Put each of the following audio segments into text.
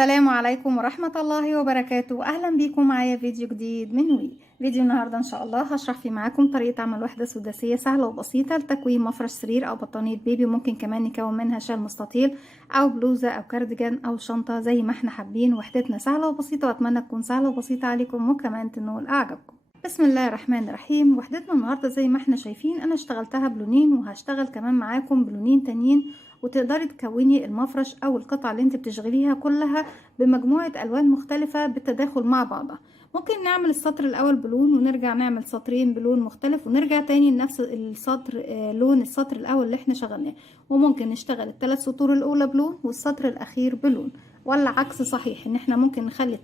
السلام عليكم ورحمة الله وبركاته. أهلا بيكم معايا فيديو جديد من وي. فيديو النهاردة إن شاء الله هشرح فيه معاكم طريقة عمل وحدة سداسية سهلة وبسيطة لتكوين مفرش سرير أو بطانية بيبي. ممكن كمان نكون منها شال مستطيل أو بلوزة أو كارديجان أو شنطة زي ما احنا حابين. وحدتنا سهلة وبسيطة وأتمنى تكون سهلة وبسيطة عليكم وكمان تنول أعجابكم. بسم الله الرحمن الرحيم. وحدتنا النهاردة زي ما احنا شايفين أنا اشتغلتها بلونين وهشتغل كمان معاكم بلونين تانيين، وتقدري تكوني المفرش او القطعة اللي انت بتشغليها كلها بمجموعة الوان مختلفة بالتداخل مع بعضها. ممكن نعمل السطر الاول بلون ونرجع نعمل سطرين بلون مختلف ونرجع تاني لنفس السطر لون السطر الاول اللي احنا شغلناه، وممكن نشتغل الثلاث سطور الاولى بلون والسطر الاخير بلون، ولا عكس صحيح ان احنا ممكن نخلي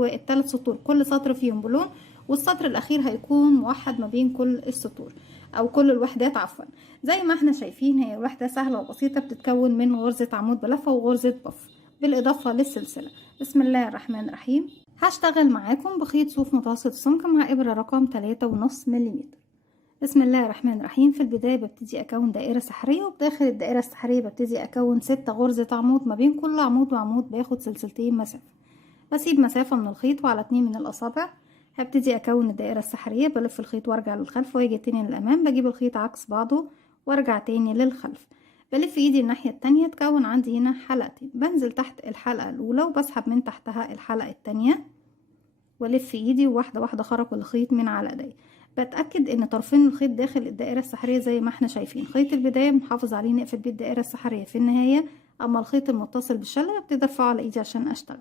الثلاث سطور كل سطر فيهم بلون والسطر الاخير هيكون موحد ما بين كل السطور او كل الوحدات عفوا. زي ما احنا شايفين هي وحدة سهلة وبسيطة بتتكون من غرزة عمود بلفة وغرزة بف بالاضافة للسلسلة. بسم الله الرحمن الرحيم. هشتغل معاكم بخيط صوف متوسط السمك مع ابرة رقم 3.5 ملم. بسم الله الرحمن الرحيم. في البداية ببتدي اكون دائرة سحرية، وبداخل الدائرة السحرية ببتدي اكون 6 غرزة عمود، ما بين كل عمود وعمود باخد سلسلتين مسافة، بسيب مسافة من الخيط وعلى 2 من الاصابع. هبتدي اكون الدائرة السحرية، بلف الخيط وارجع للخلف واجي تاني للامام، بجيب الخيط عكس بعضه وارجع تاني للخلف، بلف ايدي الناحية التانية، تكون عندي هنا حلقتين، بنزل تحت الحلقة الاولى وبسحب من تحتها الحلقة التانية والف ايدي واحدة واحدة خرج الخيط من على ايدي. بتأكد ان طرفين الخيط داخل الدائرة السحرية زي ما احنا شايفين. خيط البداية بنحافظ عليه نقفل بيه الدائرة السحرية في النهاية، اما الخيط المتصل بالشلة ببتدي ارفعه على ايدي عشان اشتغل.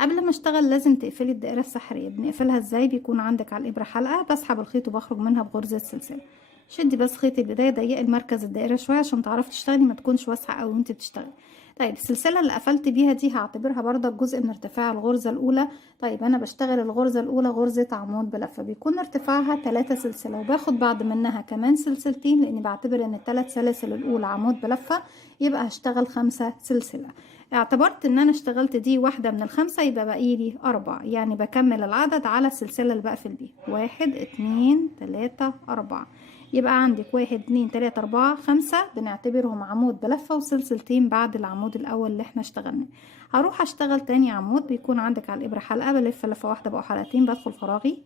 قبل ما اشتغل لازم تقفلي الدائرة السحرية. بنقفلها ازاي؟ بيكون عندك على الابرة حلقة، بسحب الخيط وبخرج منها بغرزة سلسلة. شدي بس خيط البداية، ضيقي المركز الدائرة شوية عشان تعرفي تشتغلي، ما تكونش واسعة قوي وانت بتشتغلي. طيب السلسلة اللي قفلت بيها دي هعتبرها برضك جزء من ارتفاع الغرزة الاولى. طيب انا بشتغل الغرزة الاولى غرزة عمود بلفة، بيكون ارتفاعها 3 سلسلة، وباخد بعد منها كمان سلسلتين لاني بعتبر ان ال3 سلاسل الاولى عمود بلفة، يبقى هشتغل 5 سلسلة. اعتبرت ان انا اشتغلت دي واحدة من ال5 يبقى باقيلي 4، يعني بكمل العدد على السلسلة اللي بقفل بيها 1 2 3 4. يبقى عندك 1 2 3 4 5 بنعتبرهم عمود بلفة وسلسلتين بعد العمود الاول اللي احنا اشتغلناه. هروح اشتغل تاني عمود، بيكون عندك على الابرة حلقة، بلف لفة واحدة بقوا حلقتين، بدخل فراغي،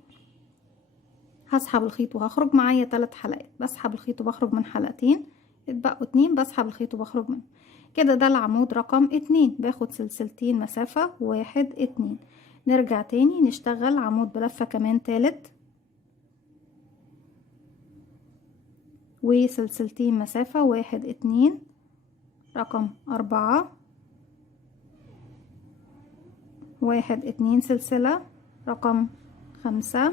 هسحب الخيط وهخرج معايا 3 حلقات، بسحب الخيط وبخرج من حلقتين، اتبقوا 2 بسحب الخيط وبخرج منه. كده ده العمود رقم 2، باخد سلسلتين مسافة 1 2. نرجع تاني نشتغل عمود بلفة كمان تالت وسلسلتين مسافة 1 2 رقم 4 1 2 سلسلة رقم 5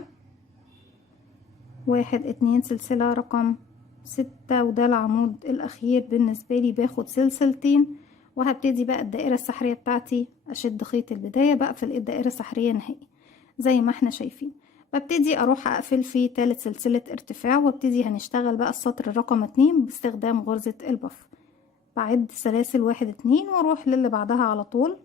1 2 سلسلة رقم 6. وده العمود الاخير بالنسبة لي، باخد سلسلتين وهبتدي بقى الدائرة السحرية بتاعتي. اشد خيط البداية، بقفل الدائرة السحرية نهائي زي ما احنا شايفين. ببتدي اروح اقفل في ثالث سلسلة ارتفاع، وابتدي هنشتغل بقى السطر رقم 2 باستخدام غرزة البف. بعد سلاسل 1 2 واروح للي بعدها على طول،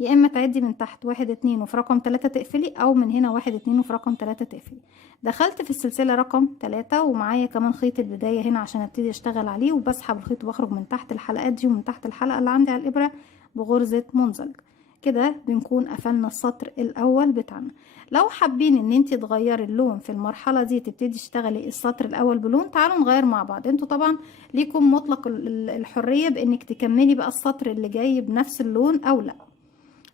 يا اما تعدي من تحت 1 2 وفي رقم 3 تقفلي، او من هنا 1 2 وفي رقم 3 تقفلي. دخلت في السلسلة رقم 3 ومعايا كمان خيط البداية هنا عشان ابتدي اشتغل عليه، وبسحب الخيط وبخرج من تحت الحلقات دي ومن تحت الحلقة اللي عندي على الابرة بغرزة منزلق. كده بنكون قفلنا السطر الاول بتاعنا. لو حابين ان انت تغيري اللون في المرحلة دي، تبتدي تشتغلي السطر الاول بلون، تعالوا نغير مع بعض. انتوا طبعا ليكم مطلق الحرية بانك تكملي بقى السطر اللي جاي بنفس اللون او لا،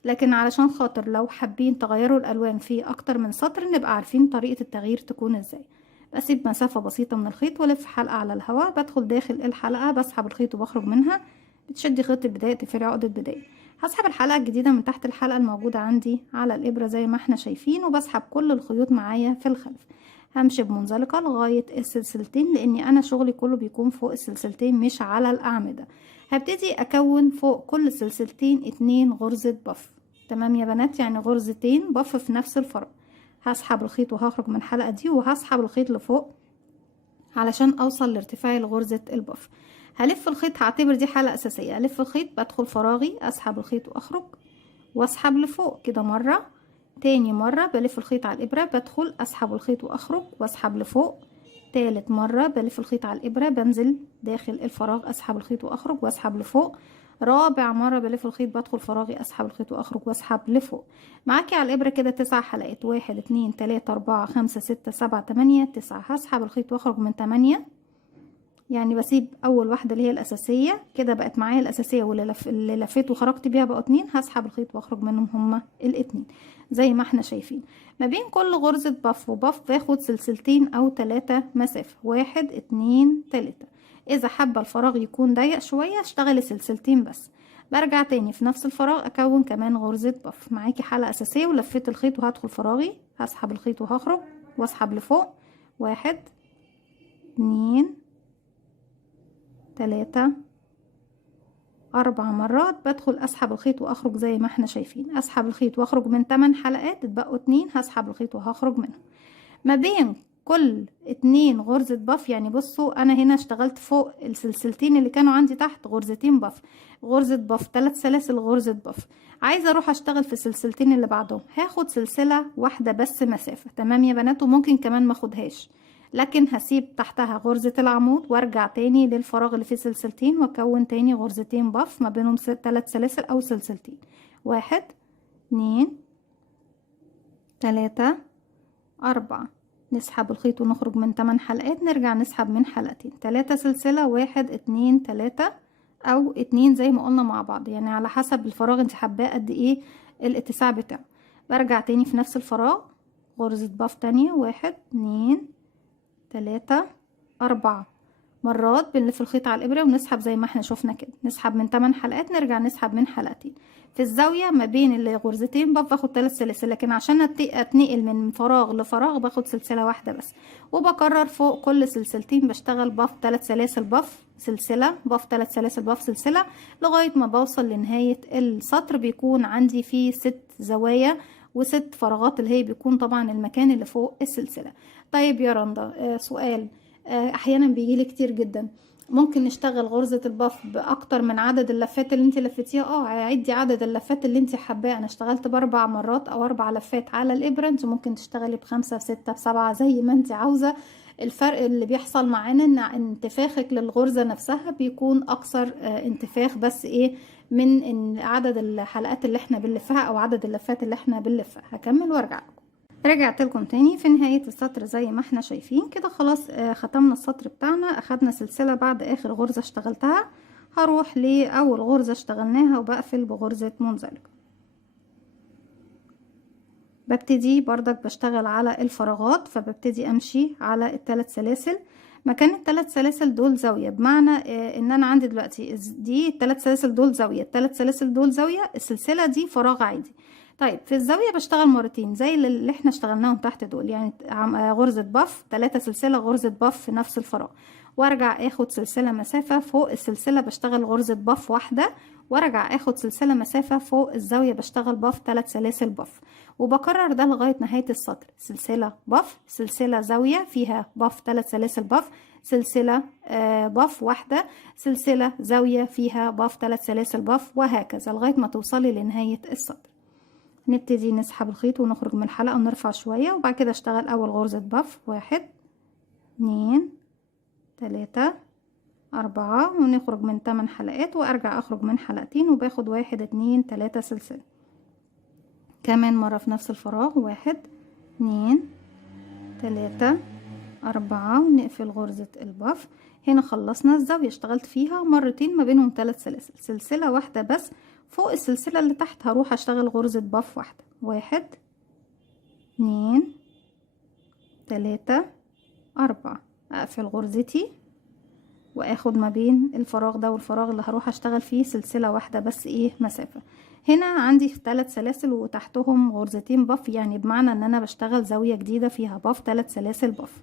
لكن علشان خاطر لو حابين تغيروا الالوان في اكتر من سطر نبقى عارفين طريقة التغيير تكون ازاي. بسيب مسافة بسيطة من الخيط والف حلقة على الهواء، بدخل داخل الحلقة، بسحب الخيط وبخرج منها، بتشدي خيط البداية تقفلي عقدة بداية. هسحب الحلقة الجديدة من تحت الحلقة الموجودة عندي على الابرة زي ما احنا شايفين، وبسحب كل الخيوط معايا في الخلف. همشي بمنزلقة لغاية السلسلتين، لاني انا شغلي كله بيكون فوق السلسلتين مش على الاعمدة. هبتدي اكون فوق كل سلسلتين 2 غرزة بف. تمام يا بنات؟ يعني غرزتين بف في نفس الفراغ. هسحب الخيط وهخرج من الحلقة دي، وهسحب الخيط لفوق علشان اوصل لارتفاع غرزة البف. هلف الخيط، هعتبر دي حلقة اساسية. الف الخيط، بدخل فراغي، اسحب الخيط واخرج واسحب لفوق كده مرة. تاني مرة بلف الخيط على الابرة، بدخل اسحب الخيط واخرج واسحب لفوق. تالت مرة بلف الخيط على الابرة، بنزل داخل الفراغ، اسحب الخيط واخرج واسحب لفوق. رابع مرة بلف الخيط بدخل فراغي، اسحب الخيط واخرج واسحب لفوق. معاكي على الابرة كده 9 حلقات، 1 2 3 4 5 6 7 8 9. هسحب الخيط واخرج من 8، يعني بسيب اول واحدة اللي هي الاساسية كده، بقت معايا الاساسية اللي لفيت وخرجت بيها بقوا 2. هسحب الخيط واخرج منهم هما الاتنين زي ما احنا شايفين. ما بين كل غرزة بف وبف باخد سلسلتين او 3 مسافة، 1 2 3. اذا حابة الفراغ يكون ضيق شوية اشتغلي سلسلتين بس. برجع تاني في نفس الفراغ اكون كمان غرزة بف. معاكي حلقة اساسية ولفيت الخيط وهدخل فراغي، هسحب الخيط وهخرج واسحب لفوق، 1 2 3 4 مرات بدخل اسحب الخيط واخرج زي ما احنا شايفين. اسحب الخيط واخرج من 8 حلقات، اتبقوا 2 هسحب الخيط وهخرج منهم. ما بين كل 2 غرزة بف، يعني بصوا انا هنا اشتغلت فوق السلسلتين اللي كانوا عندي تحت غرزتين بف، غرزة بف 3 سلاسل غرزة بف. عايزة اروح اشتغل في السلسلتين اللي بعدهم، هاخد سلسلة واحدة بس مسافة. تمام يا بنات؟ وممكن كمان ماخدهاش، لكن هسيب تحتها غرزة العمود وارجع تاني للفراغ اللي فيه سلسلتين واكون تاني غرزتين بف ما بينهم 3 سلاسل او سلسلتين. 1 2 3 4. نسحب الخيط ونخرج من 8 حلقات، نرجع نسحب من حلقتين، 3 سلسلة، 1 2 3 او 2 زي ما قلنا مع بعض، يعني على حسب الفراغ انت حباه قد ايه الاتساع بتاعه. برجع تاني في نفس الفراغ، غرزة بف تانية، 1 2 3 4 مرات بنلف الخيط على الابره ونسحب زي ما احنا شفنا كده. نسحب من 8 حلقات، نرجع نسحب من حلقتين. في الزاويه ما بين الغرزتين باخد 3 سلاسل، لكن عشان اتنقل من فراغ لفراغ باخد سلسله واحده بس. وبكرر فوق كل سلسلتين بشتغل بف 3 سلاسل بف سلسله، بف 3 سلاسل بف سلسله، لغايه ما بوصل لنهايه السطر. بيكون عندي فيه 6 زوايا و6 فراغات اللي هي بيكون طبعا المكان اللي فوق السلسله. طيب يا رندا، سؤال احيانا بيجيلي كتير جدا، ممكن نشتغل غرزة البف باكتر من عدد اللفات اللي انت لفتيها؟ عدي عدد اللفات اللي انت حباه. انا اشتغلت ب4 مرات او 4 لفات على الابرة، انت ممكن تشتغلي ب5 ب6 ب7 زي ما انت عاوزة. الفرق اللي بيحصل معانا ان انتفاخك للغرزة نفسها بيكون اكثر انتفاخ، بس ايه، من إن عدد الحلقات اللي احنا بنلفها او عدد اللفات اللي احنا بنلفها. هكمل وارجع لكم. رجعت لكم تاني في نهاية السطر زي ما احنا شايفين كده. خلاص ختمنا السطر بتاعنا، اخدنا سلسلة بعد اخر غرزة اشتغلتها. هروح لاول غرزة اشتغلناها وبقفل بغرزة منزلقة. ببتدي بردك بشتغل على الفراغات، فببتدي امشي على ال3 سلاسل. مكان ال3 سلاسل دول زاوية، بمعنى ان انا عندي دلوقتي دي ال3 سلاسل دول زاوية، ال3 سلاسل دول زاوية، السلسلة دي فراغ عادي. طيب في الزاوية بشتغل مرتين زي اللي احنا اشتغلناهم تحت دول، يعني غرزة بف 3 سلسلة غرزة بف في نفس الفراغ، وارجع اخد سلسلة مسافة فوق السلسلة بشتغل غرزة بف واحدة، وارجع اخد سلسلة مسافة فوق الزاوية بشتغل بف 3 سلاسل بف. وبكرر ده لغاية نهاية السطر، سلسلة بف، سلسلة زاوية فيها بف 3 سلاسل بف، سلسلة بف واحدة، سلسلة زاوية فيها بف 3 سلاسل بف، وهكذا لغاية ما توصلي لنهاية السطر. نبتدي نسحب الخيط ونخرج من الحلقة ونرفع شوية، وبعد كده اشتغل اول غرزة بف، 1 2 3 4، ونخرج من 8 حلقات وارجع اخرج من حلقتين وباخد 1 2 3 سلسلة. كمان مرة في نفس الفراغ، 1 2 3 4، ونقفل غرزة البف. هنا خلصنا الزاوية، اشتغلت فيها مرتين ما بينهم 3 سلاسل، سلسلة واحدة بس فوق السلسلة اللي تحت هروح اشتغل غرزة بف واحدة، 1 2 3 4، اقفل غرزتي واخد ما بين الفراغ ده والفراغ اللي هروح اشتغل فيه سلسلة واحدة بس مسافة. هنا عندي 3 سلاسل وتحتهم غرزتين بف، يعني بمعنى ان انا بشتغل زاوية جديدة فيها بف 3 سلاسل بف.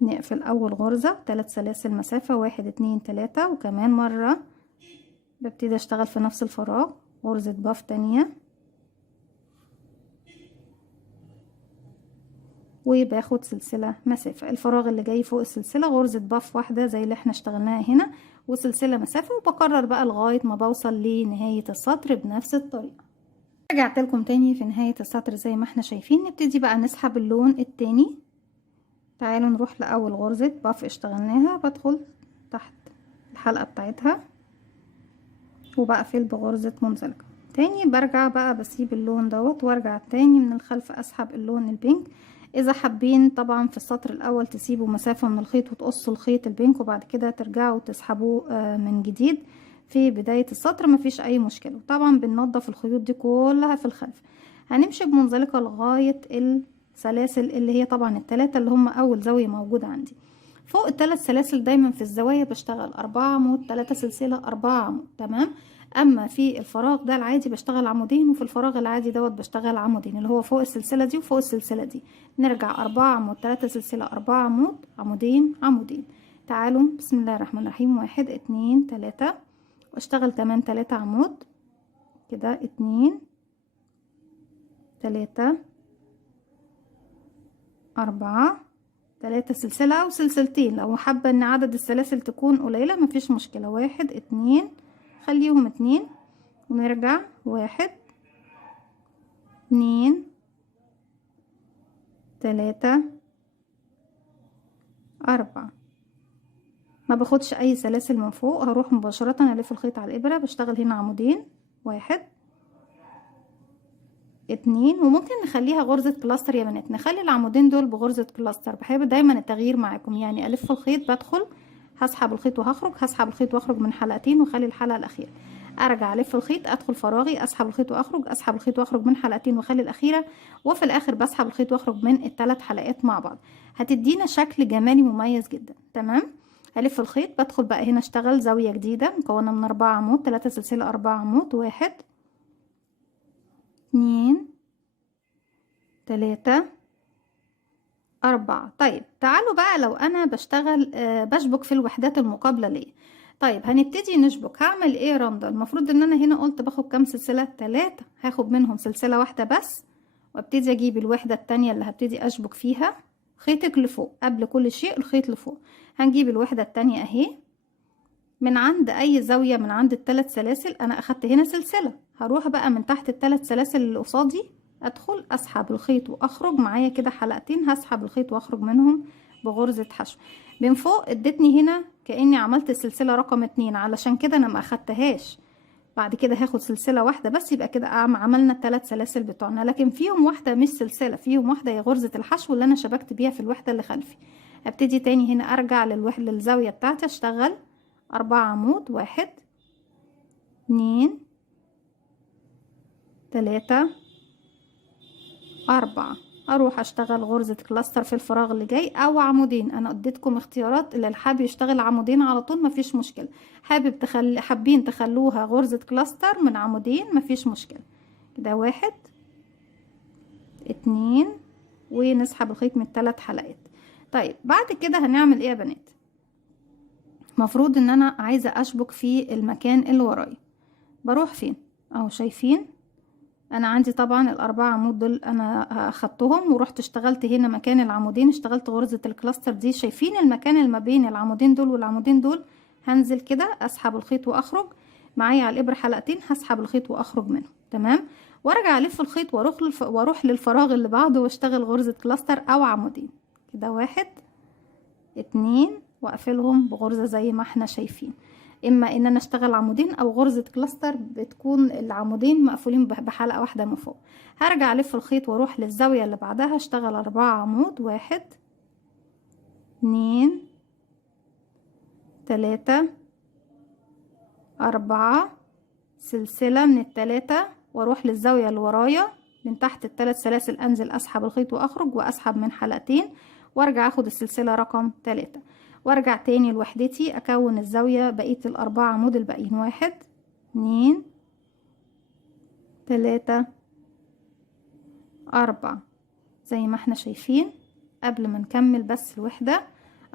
نقفل اول غرزة 3 سلاسل مسافة، 1 2 3، وكمان مرة ببتدي اشتغل في نفس الفراغ غرزة بف تانية، وباخد سلسلة مسافة. الفراغ اللي جاي فوق السلسلة غرزة بف واحدة زي اللي احنا اشتغلناها هنا، وسلسلة مسافة، وبكرر بقى لغاية ما بوصل لنهاية السطر بنفس الطريقة. رجعت لكم تاني في نهاية السطر زي ما احنا شايفين. نبتدي بقى نسحب اللون التاني تعالوا نروح لاول غرزة باف اشتغلناها، بدخل تحت الحلقة بتاعتها وبقفل بغرزة منزلقة تاني، برجع بقى بسيب اللون دوت وارجع تاني من الخلف اسحب اللون البينك. اذا حابين طبعا في السطر الاول تسيبوا مسافة من الخيط وتقصوا الخيط البينك وبعد كده ترجعوا تسحبوه من جديد في بداية السطر مفيش اي مشكلة. طبعا بننضف الخيوط دي كلها في الخلف. هنمشي بمنزلقة لغاية السلاسل اللي هي طبعا التلاتة اللي هم اول زاوية موجودة عندي. فوق الثلاث سلاسل دايما في الزوايا بشتغل 4 عمود 3 سلسلة 4 عمود، تمام. اما في الفراغ ده العادي بشتغل عمودين، وفي الفراغ العادي دوت بشتغل عمودين اللي هو فوق السلسلة دي وفوق السلسلة دي. نرجع 4 عمود 3 سلسلة 4 عمود عمودين عمودين. تعالوا بسم الله الرحمن الرحيم، 1 2 3 واشتغل كمان 3 عمود كده، 2 3 4 3 سلسلة او سلسلتين، لو حابة ان عدد السلاسل تكون قليلة مفيش مشكلة. 1 2 خليهم 2 ونرجع 1 2 3 4. ما باخدش اي سلاسل من فوق، هروح مباشرة الف الخيط على الابرة، بشتغل هنا عمودين 1 2. وممكن نخليها غرزة كلاستر يا بنات، نخلي العمودين دول بغرزة كلاستر. بحب دايما التغيير معاكم، يعني الف الخيط بدخل هسحب الخيط وهخرج، هسحب الخيط واخرج من حلقتين واخلي الحلقة الاخيرة، ارجع الف الخيط ادخل فراغي اسحب الخيط واخرج، اسحب الخيط واخرج من حلقتين واخلي الاخيرة، وفي الاخر بسحب الخيط واخرج من الثلاث حلقات مع بعض. هتدينا شكل جمالي مميز جدا، تمام. هلف الخيط بدخل بقى هنا اشتغل زاوية جديدة مكونة من 4 عمود 3 سلسلة 4 عمود 1 2 3 4. طيب تعالوا بقى لو انا بشتغل بشبك في الوحدات المقابلة ليه. طيب هنبتدي نشبك، هعمل ايه يا رندا؟ المفروض ان انا هنا قلت باخد كام سلسلة؟ 3، هاخد منهم سلسلة واحدة بس وابتدي اجيب الوحدة التانية اللي هبتدي اشبك فيها. خيطك لفوق قبل كل شيء، الخيط لفوق. هنجيب الوحدة التانية اهي من عند اي زاوية من عند الثلاث سلاسل، انا اخدت هنا سلسلة، هروح بقى من تحت الثلاث سلاسل اللي قصادي ادخل اسحب الخيط واخرج، معايا كده حلقتين هسحب الخيط واخرج منهم بغرزة حشو. من فوق ادتني هنا كأني عملت السلسلة رقم 2، علشان كده انا ما اخدتهاش. بعد كده هاخد سلسلة واحدة بس، يبقى كده عملنا الثلاث سلاسل بتوعنا، لكن فيهم واحدة مش سلسلة، فيهم واحدة هي غرزة الحشو اللي انا شبكت بيها في الوحدة اللي خلفي. ابتدي تاني هنا ارجع للزاوية بتاعتي، اشتغل 4 عمود 1 2 3 4. اروح اشتغل غرزة كلاستر في الفراغ اللي جاي او عمودين، انا اديتكم اختيارات، اللي حابب يشتغل عمودين على طول مفيش مشكلة، حابين تخلوها غرزة كلاستر من عمودين مفيش مشكلة. كده 1 2 ونسحب الخيط من الثلاث حلقات. طيب بعد كده هنعمل ايه يا بنات؟ مفروض ان انا عايزة اشبك في المكان اللي ورايا. بروح فين اهو، شايفين انا عندي طبعا الاربع عمود دول انا اخدتهم ورحت اشتغلت هنا مكان العمودين، اشتغلت غرزة الكلاستر دي. شايفين المكان اللي ما بين العمودين دول والعمودين دول؟ هنزل كده اسحب الخيط واخرج، معايا على الابره حلقتين هسحب الخيط واخرج منهم، تمام. وارجع الف الخيط واروح للفراغ اللي بعده واشتغل غرزة كلاستر او عمودين كده 1 2 واقفلهم بغرزة زي ما احنا شايفين. اما ان انا اشتغل عمودين او غرزة كلاستر بتكون العمودين مقفولين بحلقة واحدة من فوق. هرجع الف الخيط واروح للزاوية اللي بعدها، اشتغل 4 عمود 1 2 3 4 سلسلة من التلاتة، واروح للزاوية اللي ورايا من تحت الثلاث سلاسل، انزل اسحب الخيط واخرج واسحب من حلقتين وارجع اخد السلسلة رقم 3 وارجع تاني لوحدتي اكون الزاوية بقية الاربع عمود الباقيين 1 2 3 4 زي ما احنا شايفين. قبل ما نكمل بس الوحدة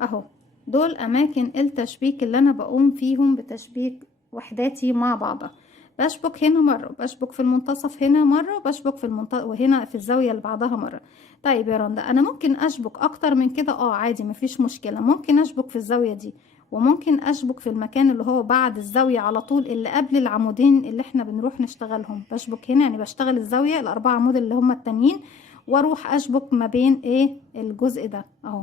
اهو، دول اماكن التشبيك اللي انا بقوم فيهم بتشبيك وحداتي مع بعضها. بشبك هنا مرة، بشبك في المنتصف هنا مرة، بشبك في وهنا في الزاوية اللي بعدها مرة. طيب يا رندا انا ممكن اشبك اكتر من كده؟ عادي مفيش مشكلة، ممكن اشبك في الزاوية دي وممكن اشبك في المكان اللي هو بعد الزاوية على طول اللي قبل العمودين اللي احنا بنروح نشتغلهم. بشبك هنا يعني بشتغل الزاوية الاربع عمود اللي هم التانيين واروح اشبك ما بين ايه الجزء ده اهو،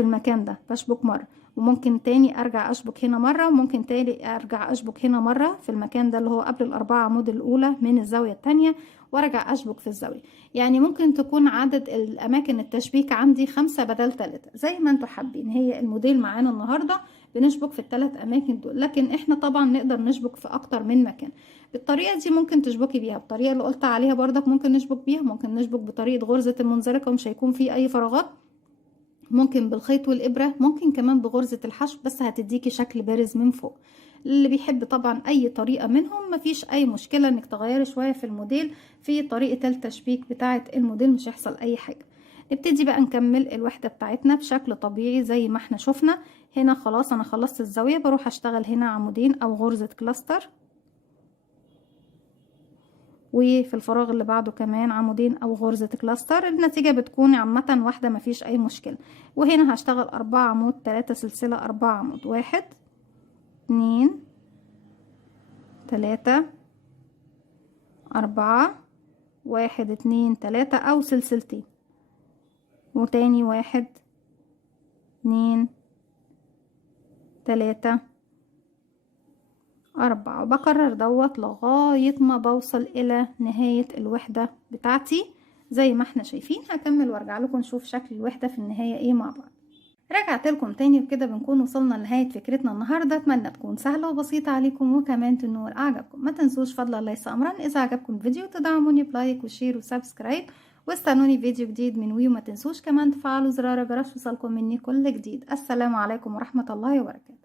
في المكان ده بشبك مرة، وممكن تاني ارجع اشبك هنا مرة، وممكن تاني ارجع اشبك هنا مرة في المكان ده اللي هو قبل الاربعة عمود الاولى من الزاوية التانية، وارجع اشبك في الزاوية. يعني ممكن تكون عدد الاماكن التشبيك عندي 5 بدل 3 زي ما انتوا حابين. هي الموديل معانا النهاردة بنشبك في ال3 اماكن دول، لكن احنا طبعا نقدر نشبك في اكتر من مكان. بالطريقة دي ممكن تشبكي بيها، بالطريقة اللي قلت عليها برضك ممكن نشبك بيها، ممكن نشبك بطريقة غرزة المنزلقة ومش هيكون فيه اي فراغات، ممكن بالخيط والإبرة، ممكن كمان بغرزة الحشو بس هتديكي شكل بارز من فوق. اللي بيحب طبعا أي طريقة منهم مفيش أي مشكلة إنك تغيري شوية في الموديل، في طريقة التشبيك بتاعة الموديل مش هيحصل أي حاجة. نبتدي بقى نكمل الوحدة بتاعتنا بشكل طبيعي زي ما احنا شفنا. هنا خلاص أنا خلصت الزاوية، بروح أشتغل هنا عمودين أو غرزة كلاستر، وفي الفراغ اللي بعده كمان عمودين او غرزة كلاستر. النتيجة بتكون عامة واحدة مفيش اي مشكلة. وهنا هشتغل 4 عمود 3 سلسلة 4 عمود، 1 2 3 4 1 2 3 او سلسلتين، وتاني 1 2 3 4، وبكرر دوت لغاية ما بوصل الى نهاية الوحدة بتاعتي. زي ما احنا شايفين هكمل وارجع لكم نشوف شكل الوحدة في النهاية ايه مع بعض. رجعت لكم تاني، وبكده بنكون وصلنا لنهاية فكرتنا النهاردة. اتمنى تكون سهلة وبسيطة عليكم وكمان تنور اعجابكم. ما تنسوش فضل الله ليس امرا، اذا عجبكم الفيديو تدعموني بلايك وشير وسبسكرايب، واستنوني فيديو جديد من وما تنسوش كمان تفعلوا زرار الجرس يوصلكم مني كل جديد. السلام عليكم ورحمة الله وبركاته.